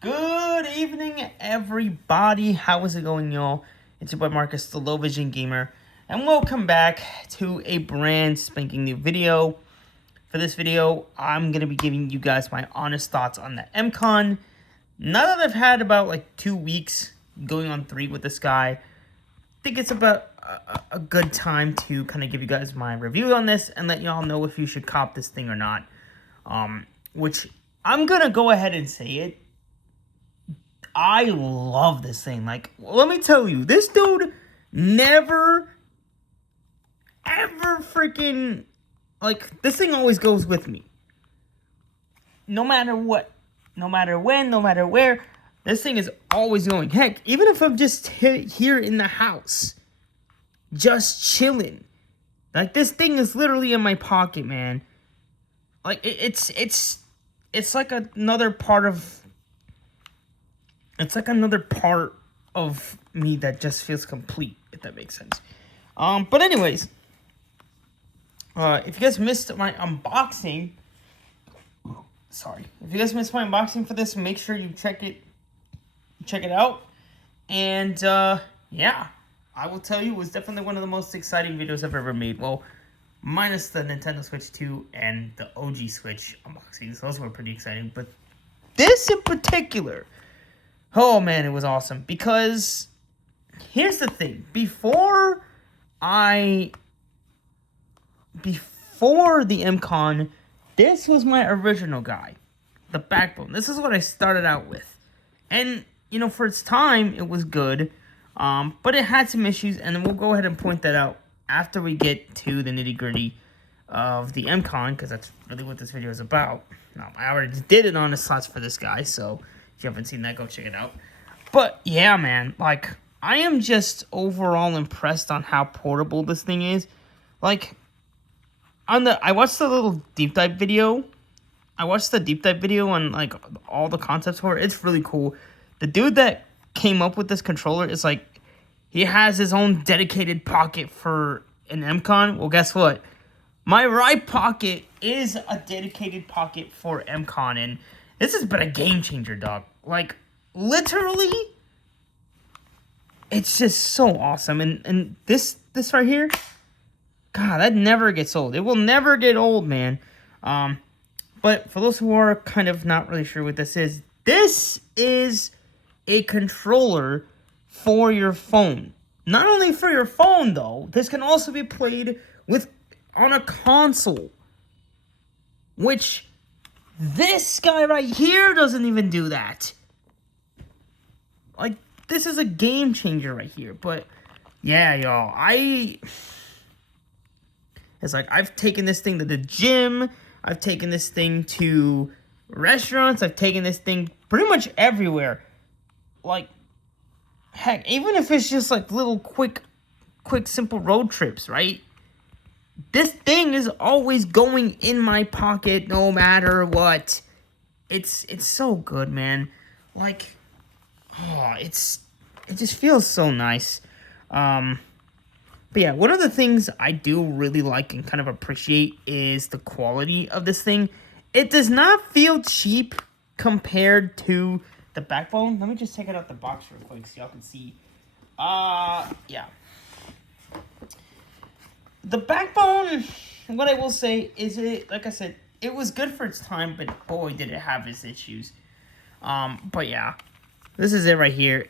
Good evening, everybody. How is it going, y'all? It's your boy Marcus, the Low Vision Gamer, and welcome back to a brand spanking new video. For this video, I'm going to be giving you guys my honest thoughts on the MCON. Now that I've had about like 2 weeks, going on 3 with this guy, I think it's about a good time to kind of give you guys my review on this and let y'all know if you should cop this thing or not. Which I'm going to go ahead and say it. I love this thing. Like, let me tell you, this dude never, ever freaking, like, this thing always goes with me. No matter what, no matter when, no matter where, this thing is always going. Heck, even if I'm just here in the house, just chilling, like, this thing is literally in my pocket, man. Like, it's like another part of, it's like another part of me that just feels complete, if that makes sense. But anyways, if you guys missed my unboxing, if you guys missed my unboxing for this, make sure you check it out. And yeah, I will tell you, it was definitely one of the most exciting videos I've ever made. Well, minus the Nintendo Switch 2 and the OG Switch unboxings. Those were pretty exciting, but this in particular, oh man, it was awesome. Because here's the thing. Before the MCON, this was my original guy. The backbone. This is what I started out with. And, you know, for its time, it was good. But it had some issues, and we'll go ahead and point that out after we get to the nitty-gritty of the MCON, because that's really what this video is about. Now, I already did it on the slots for this guy, so if you haven't seen that, go check it out. But yeah, man, like, I am just overall impressed on how portable this thing is. Like, I watched the little deep dive video. I watched the deep dive video on, like, all the concepts for it. It's really cool. The dude that came up with this controller is, like, he has his own dedicated pocket for an MCON. Well, guess what? My right pocket is a dedicated pocket for MCON, and this has been a game changer, dog. Like, literally, it's just so awesome. And this right here, God, that never gets old. It will never get old, man. But for those who are kind of not really sure what this is a controller for your phone. Not only for your phone, though, this can also be played on a console, which this guy right here doesn't even do that. Like, this is a game changer right here. But yeah, y'all, it's like, I've taken this thing to the gym, I've taken this thing to restaurants, I've taken this thing pretty much everywhere. Like, heck, even if it's just like little quick simple road trips, right? This thing is always going in my pocket no matter what. It's so good, man. Like, oh, it just feels so nice. But yeah, one of the things I do really like and kind of appreciate is the quality of this thing. It does not feel cheap compared to the backbone. Let me just take it out the box real quick so y'all can see. Yeah. The backbone, what I will say is, it, like I said, it was good for its time, but boy, did it have its issues. But yeah, this is it right here.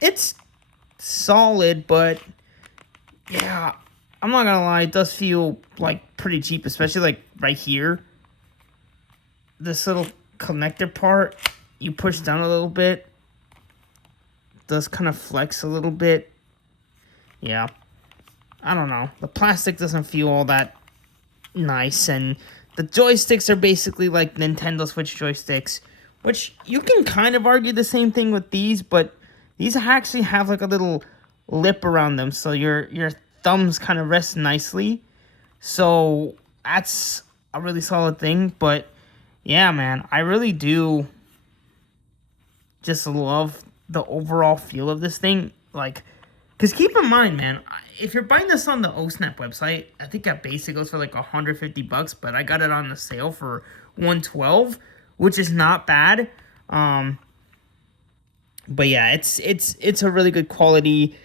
It's solid, but yeah, I'm not gonna lie, it does feel like pretty cheap, especially like right here. This little connector part, you push down a little bit, does kind of flex a little bit. Yeah, I don't know. The plastic doesn't feel all that nice, and the joysticks are basically like Nintendo Switch joysticks, which you can kind of argue the same thing with these, but these actually have like a little lip around them, so your thumbs kind of rest nicely. So that's a really solid thing. But yeah, man, I really do just love the overall feel of this thing. Like, because keep in mind, man, if you're buying this on the OSNAP website, I think at base it goes for like $150, but I got it on the sale for $112, which is not bad. But yeah, it's a really good quality.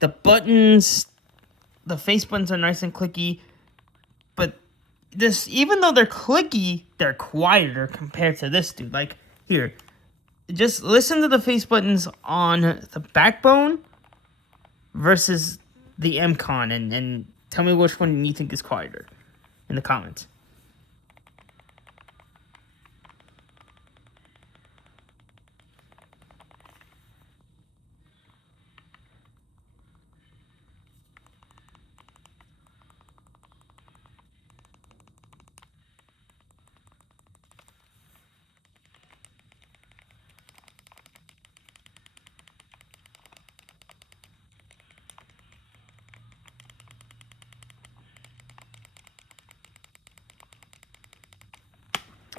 The buttons, the face buttons are nice and clicky, but this, even though they're clicky, they're quieter compared to this dude. Like, here, just listen to the face buttons on the Backbone versus the MCON, and tell me which one you think is quieter in the comments.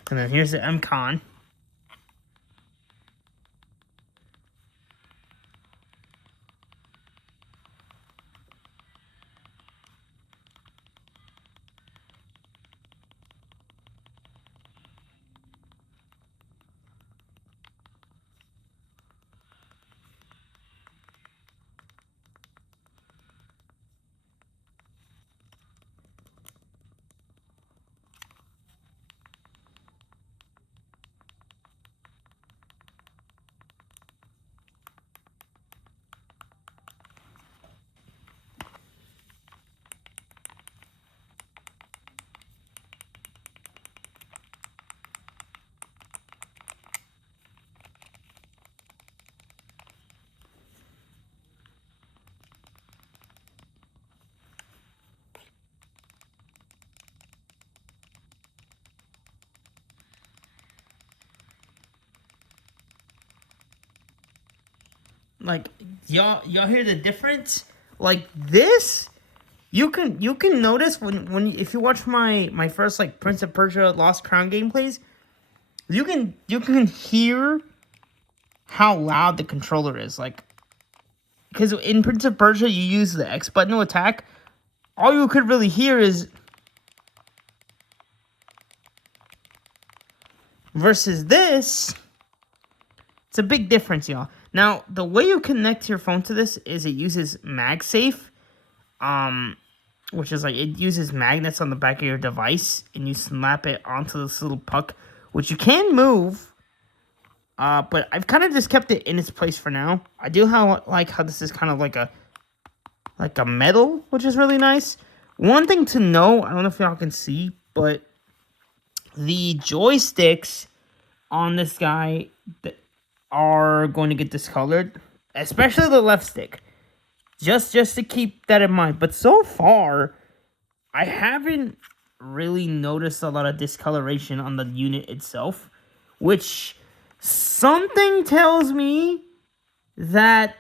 And then here's the MCON. Like, y'all hear the difference? Like this, you can notice when if you watch my first like Prince of Persia Lost Crown gameplays, you can hear how loud the controller is. Like, because in Prince of Persia you use the X button to attack, all you could really hear is, versus this, it's a big difference, y'all. Now, the way you connect your phone to this is it uses MagSafe, which is like, it uses magnets on the back of your device, and you snap it onto this little puck, which you can move, but I've kind of just kept it in its place for now. I do like how this is kind of like a metal, which is really nice. One thing to know, I don't know if y'all can see, but the joysticks on this guy are going to get discolored, especially the left stick. Just to keep that in mind. But so far, I haven't really noticed a lot of discoloration on the unit itself, which something tells me that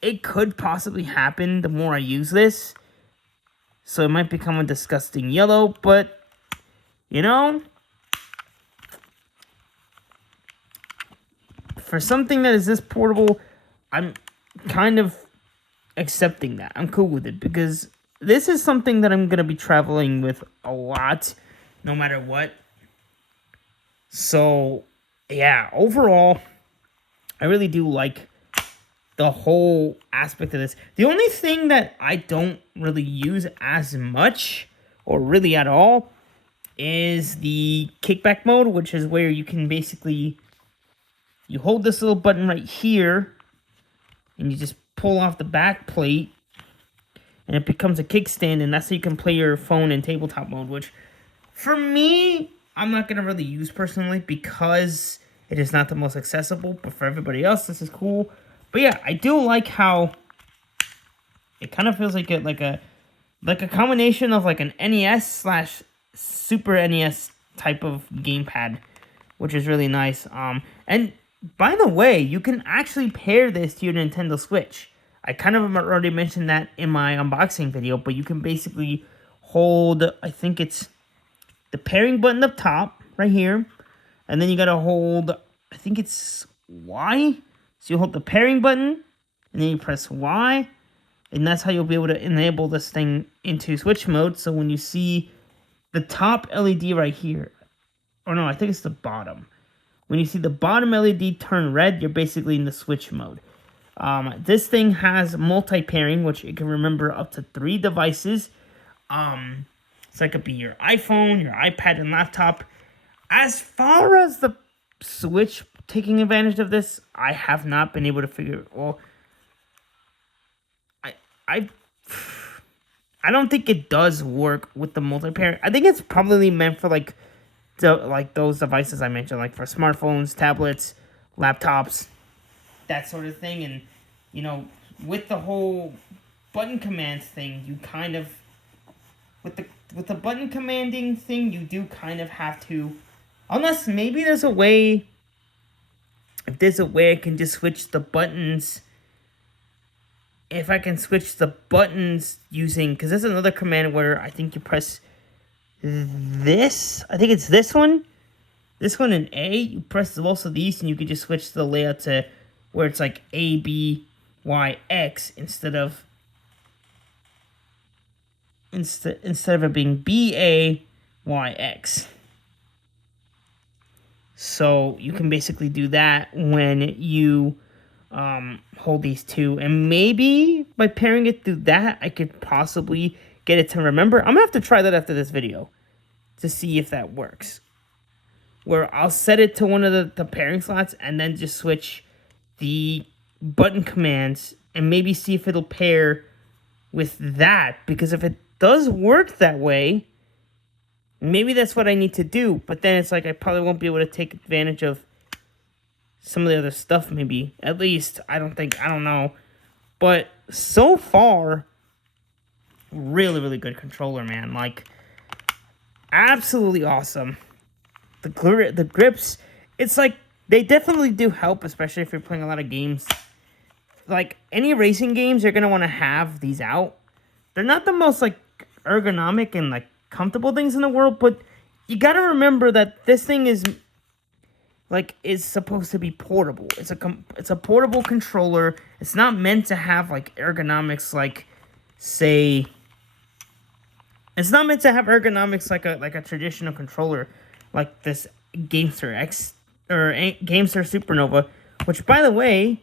it could possibly happen the more I use this. So it might become a disgusting yellow, but you know, for something that is this portable, I'm kind of accepting that. I'm cool with it because this is something that I'm going to be traveling with a lot, no matter what. So, yeah, overall, I really do like the whole aspect of this. The only thing that I don't really use as much, or really at all, is the kickback mode, which is where you can basically, you hold this little button right here, and you just pull off the back plate, and it becomes a kickstand, and that's how you can play your phone in tabletop mode, which, for me, I'm not going to really use personally, because it is not the most accessible, but for everybody else, this is cool. But yeah, I do like how it kind of feels like a combination of like an NES slash Super NES type of gamepad, which is really nice. And by the way, you can actually pair this to your Nintendo Switch. I kind of already mentioned that in my unboxing video, but you can basically hold, I think it's the pairing button up top, right here, and then you gotta hold, I think it's Y. So you hold the pairing button, and then you press Y, and that's how you'll be able to enable this thing into Switch mode. So when you see the top LED right here, or no, I think it's the bottom. when you see the bottom LED turn red, you're basically in the switch mode. This thing has multi-pairing, which it can remember up to 3 devices. So it could be your iPhone, your iPad, and laptop. As far as the Switch taking advantage of this, I have not been able to figure. Well, I don't think it does work with the multi-pair. I think it's probably meant for like those devices I mentioned, like for smartphones, tablets, laptops, that sort of thing. And with the whole button commands thing, you kind of with the button commanding thing, you do kind of have to, unless maybe there's a way. If there's a way I can just switch the buttons. If I can switch the buttons using, because there's another command where I think you press this. I think it's this one. This one and A. You press both of these and you can just switch the layout to where it's like A, B, Y, X instead of it being B, A, Y, X. So you can basically do that when you hold these two, and maybe by pairing it through that, I could possibly get it to remember. I'm gonna have to try that after this video to see if that works. Where I'll set it to one of the pairing slots and then just switch the button commands and maybe see if it'll pair with that. Because if it does work that way, maybe that's what I need to do. But then it's like I probably won't be able to take advantage of some of the other stuff, maybe. At least, I don't know. But so far, really, really good controller, man. Like, absolutely awesome. The grips, it's like, they definitely do help, especially if you're playing a lot of games. Like, any racing games, you're going to want to have these out. They're not the most, like, ergonomic and, like, comfortable things in the world, but you got to remember that this thing is supposed to be portable. It's a portable controller. It's not meant to have like ergonomics like, say, it's not meant to have ergonomics like a traditional controller like this Gamester X or Gamester Supernova, which, by the way,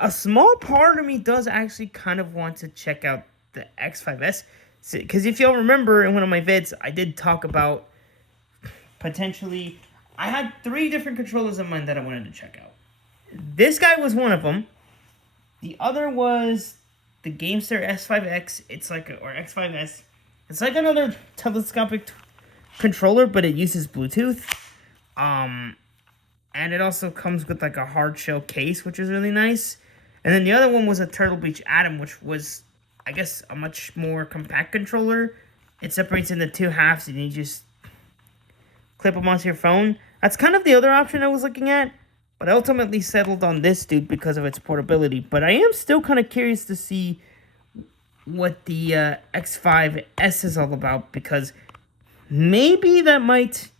a small part of me does actually kind of want to check out the X5S, because if y'all remember in one of my vids, I did talk about potentially, I had 3 different controllers in mind that I wanted to check out. This guy was one of them. The other was the Gamester S5X. It's like or X5S. It's like another telescopic controller, but it uses Bluetooth. And it also comes with like a hard shell case, which is really nice. And then the other one was a Turtle Beach Atom, which was, I guess, a much more compact controller. It separates into 2 halves, and you just clip them onto your phone. That's kind of the other option I was looking at, but I ultimately settled on this dude because of its portability. But I am still kind of curious to see what the X5S is all about, because maybe that might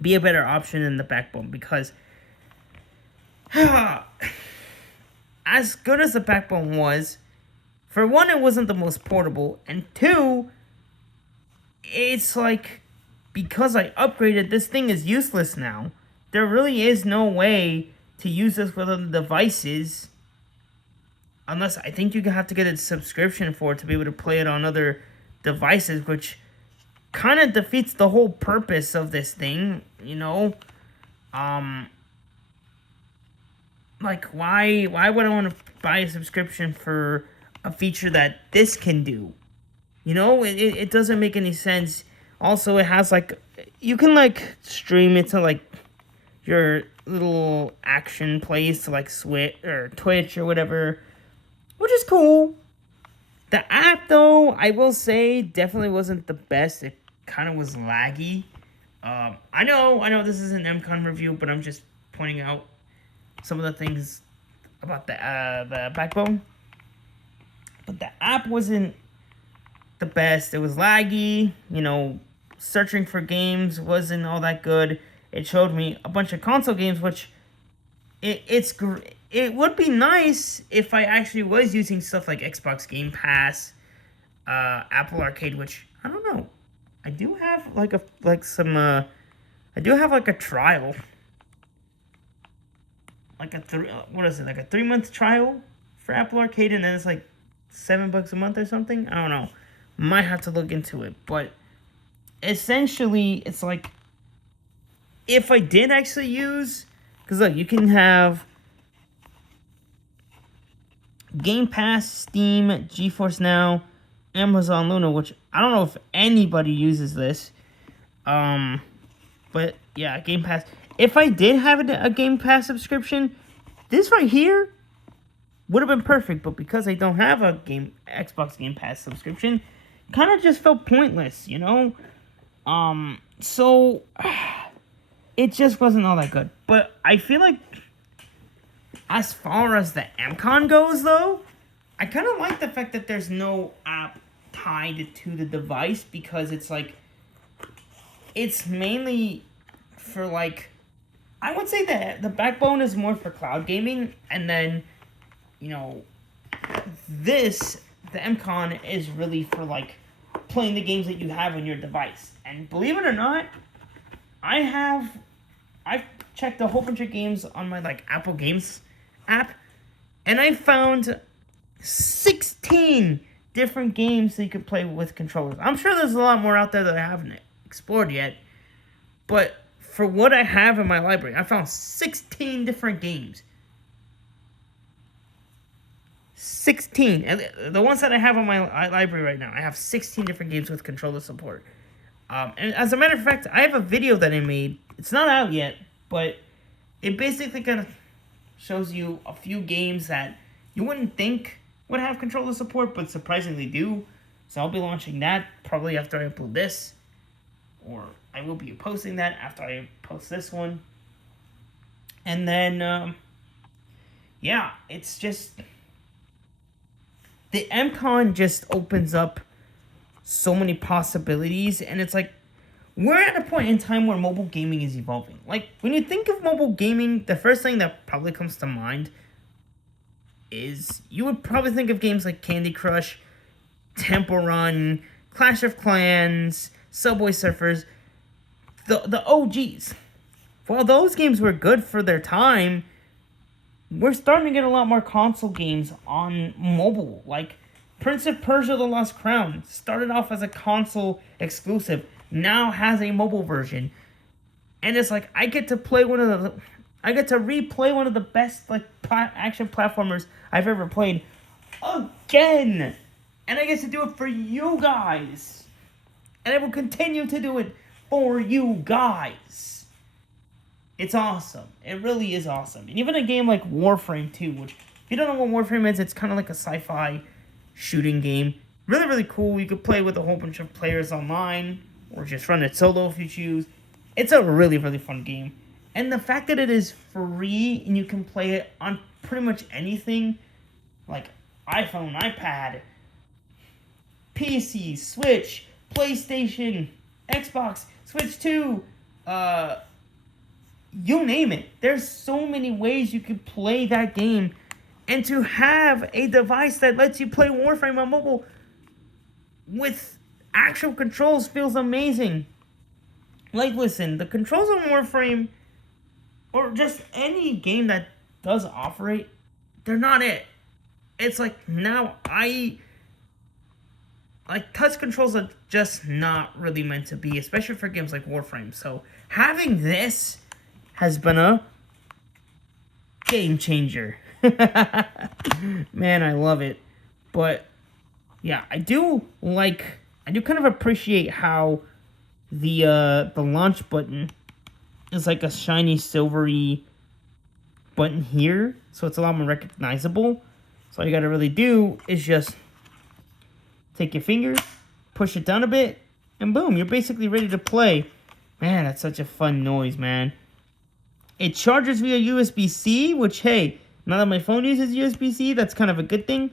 be a better option than the Backbone, because as good as the Backbone was, for one, it wasn't the most portable, and 2, it's like, because I upgraded, this thing is useless now. There really is no way to use this with other devices, unless I think you have to get a subscription for it to be able to play it on other devices, which kind of defeats the whole purpose of this thing, Like, why would I want to buy a subscription for a feature that this can do? It doesn't make any sense. Also, it has, like, you can, like, stream it to, like, your little action place to, like, Twitch or whatever, which is cool. The app, though, I will say, definitely wasn't the best. It kind of was laggy. I know this is an MCON review, but I'm just pointing out some of the things about the Backbone. But the app wasn't the best. It was laggy. Searching for games wasn't all that good. It showed me a bunch of console games, which it would be nice if I actually was using stuff like Xbox Game Pass, Apple Arcade, which I don't know. I do have some I do have like a trial. Like a what is it? Like a 3-month trial for Apple Arcade, and then it's like $7 a month or something. I don't know. Might have to look into it, but essentially, it's like if I did actually use, because look, you can have Game Pass, Steam, GeForce Now, Amazon Luna, which I don't know if anybody uses this. But yeah, Game Pass. If I did have a Game Pass subscription, this right here would have been perfect. But because I don't have a Xbox Game Pass subscription, kind of just felt pointless, you know? So it just wasn't all that good. But I feel like as far as the MCON goes, though, I kind of like the fact that there's no app tied to the device, because it's like, it's mainly for like, I would say that the backbone is more for cloud gaming, and then, you know, the MCON is really for like playing the games that you have on your device. And believe it or not, I've checked a whole bunch of games on my like Apple Games app, and I found 16 different games that you could play with controllers. I'm sure there's a lot more out there that I haven't explored yet, but for what I have in my library, I found 16 different games. 16. And the ones that I have on my library right now, I have 16 different games with controller support. And as a matter of fact, I have a video that I made. It's not out yet, but it basically kind of shows you a few games that you wouldn't think would have controller support, but surprisingly do. So I'll be launching that probably after I upload this, or I will be posting that after I post this one. And then, yeah, it's just, the MCON just opens up so many possibilities, and it's like, we're at a point in time where mobile gaming is evolving. Like, when you think of mobile gaming, the first thing that probably comes to mind is, you would probably think of games like Candy Crush, Temple Run, Clash of Clans, Subway Surfers, the OGs. While those games were good for their time, we're starting to get a lot more console games on mobile. Like, Prince of Persia: The Lost Crown started off as a console exclusive, now has a mobile version. And it's like, I get to replay one of the best like action platformers I've ever played again. And I get to do it for you guys. And I will continue to do it for you guys. It's awesome. It really is awesome. And even a game like Warframe 2, which, if you don't know what Warframe is, it's kind of like a sci-fi shooting game. Really, really cool. You could play with a whole bunch of players online, or just run it solo if you choose. It's a really, really fun game. And the fact that it is free and you can play it on pretty much anything, like iPhone, iPad, PC, Switch, PlayStation, Xbox, Switch 2, you name it. There's so many ways you could play that game. And to have a device that lets you play Warframe on mobile with actual controls feels amazing. Like, listen, the controls on Warframe, or just any game that does operate, they're not it. It's like, now touch controls are just not really meant to be, especially for games like Warframe. So having this has been a game changer. Man, I love it. But yeah, I do kind of appreciate how the launch button is like a shiny silvery button here, so it's a lot more recognizable. So all you gotta really do is just take your finger, push it down a bit, and boom, you're basically ready to play. Man, that's such a fun noise, man. It charges via USB-C, which, hey, now that my phone uses USB-C, that's kind of a good thing.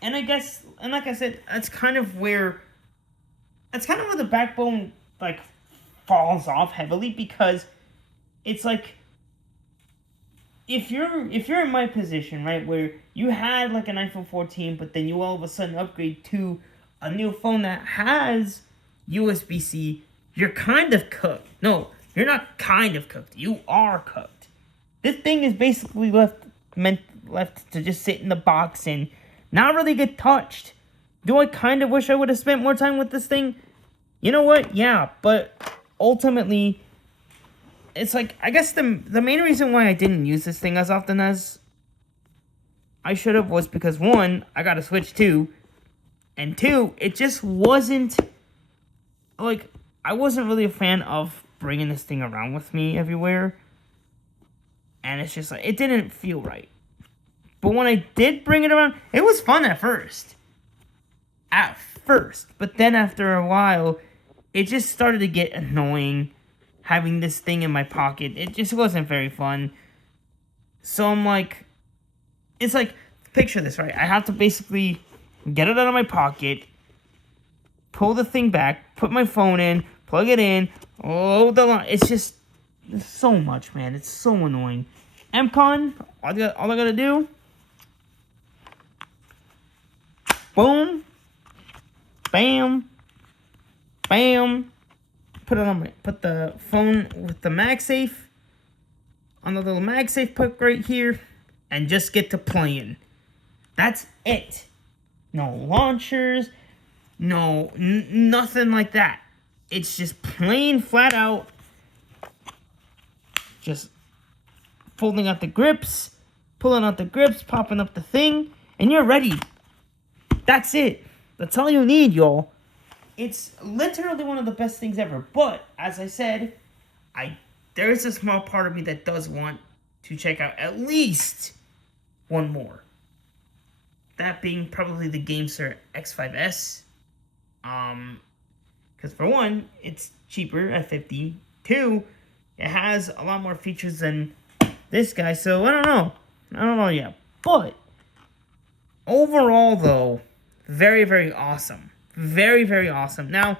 And I guess, and like I said, that's kind of where the backbone, like, falls off heavily, because it's like, if you're in my position, right, where you had like an iPhone 14, but then you all of a sudden upgrade to a new phone that has USB-C, you're kind of cooked. No, you're not kind of cooked. You are cooked. This thing is basically left to just sit in the box and not really get touched. Do I kind of wish I would have spent more time with this thing? You know what? Yeah, but ultimately, it's like, I guess the main reason why I didn't use this thing as often as I should have was because, one, I got a Switch 2, and two, it just wasn't, like, I wasn't really a fan of bringing this thing around with me everywhere, and it's just like, it didn't feel right. But when I did bring it around, it was fun at first. But then after a while, it just started to get annoying having this thing in my pocket. It just wasn't very fun. So I'm like, it's like, picture this, right? I have to basically get it out of my pocket, pull the thing back, put my phone in, plug it in, load the line. It's so much, man. It's so annoying. MCON, all I gotta do, boom, bam, bam, put the phone with the MagSafe on the little MagSafe puck right here, and just get to playing. That's it. No launchers, nothing like that. It's just plain flat out, just folding out the grips, pulling out the grips, popping up the thing, and you're ready. That's it. That's all you need, y'all. It's literally one of the best things ever. But, as I said, there is a small part of me that does want to check out at least one more. That being probably the GameSir X5S. Because for one, it's cheaper at $50. Two, it has a lot more features than this guy. So, I don't know yet. But, overall, though, very, very awesome. Very, very awesome. Now,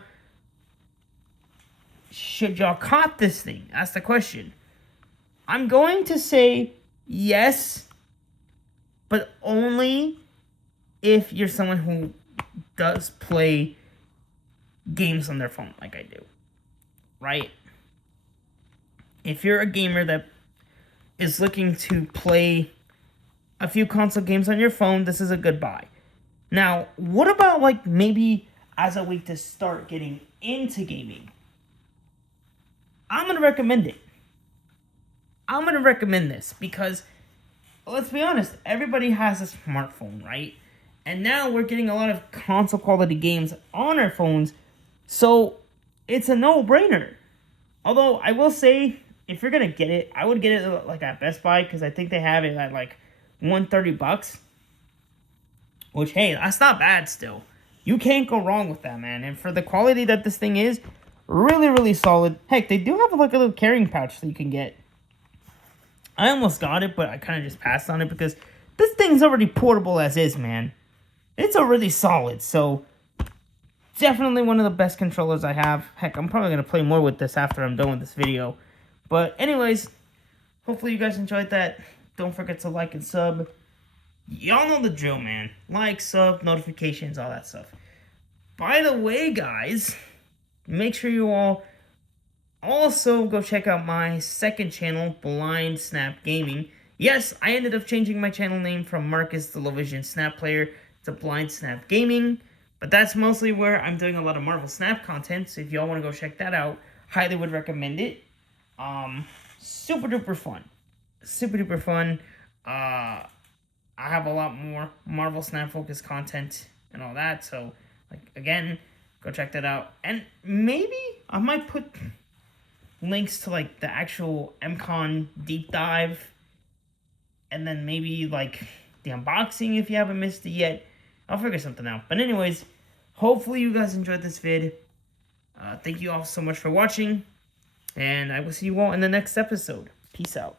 should y'all cop this thing? That's the question. I'm going to say yes, but only if you're someone who does play games on their phone like I do. Right? If you're a gamer that is looking to play a few console games on your phone, this is a good buy. Now, what about, like, maybe as a way to start getting into gaming? I'm going to recommend it. I'm going to recommend this because, let's be honest, everybody has a smartphone, right? And now we're getting a lot of console quality games on our phones, so it's a no-brainer. Although, I will say, if you're going to get it, I would get it, like, at Best Buy, because I think they have it at, like, $130. Which, hey, that's not bad still. You can't go wrong with that, man. And for the quality that this thing is, really, really solid. Heck, they do have like a little carrying pouch that you can get. I almost got it, but I kind of just passed on it because this thing's already portable as is, man. It's already solid, so definitely one of the best controllers I have. Heck, I'm probably going to play more with this after I'm done with this video. But anyways, hopefully you guys enjoyed that. Don't forget to like and sub. Y'all know the drill, man. Like, sub, notifications, all that stuff. By the way, guys, make sure you all also go check out my second channel, Blind Snap Gaming. Yes, I ended up changing my channel name from Marcus the Low Vision Snap Player to Blind Snap Gaming. But that's mostly where I'm doing a lot of Marvel Snap content. So if y'all want to go check that out, highly would recommend it. Super duper fun. Super duper fun. I have a lot more Marvel Snap focused content and all that. So, like, again, go check that out. And maybe I might put links to, like, the actual MCON deep dive. And then maybe, like, the unboxing if you haven't missed it yet. I'll figure something out. But anyways, hopefully you guys enjoyed this vid. Thank you all so much for watching. And I will see you all in the next episode. Peace out.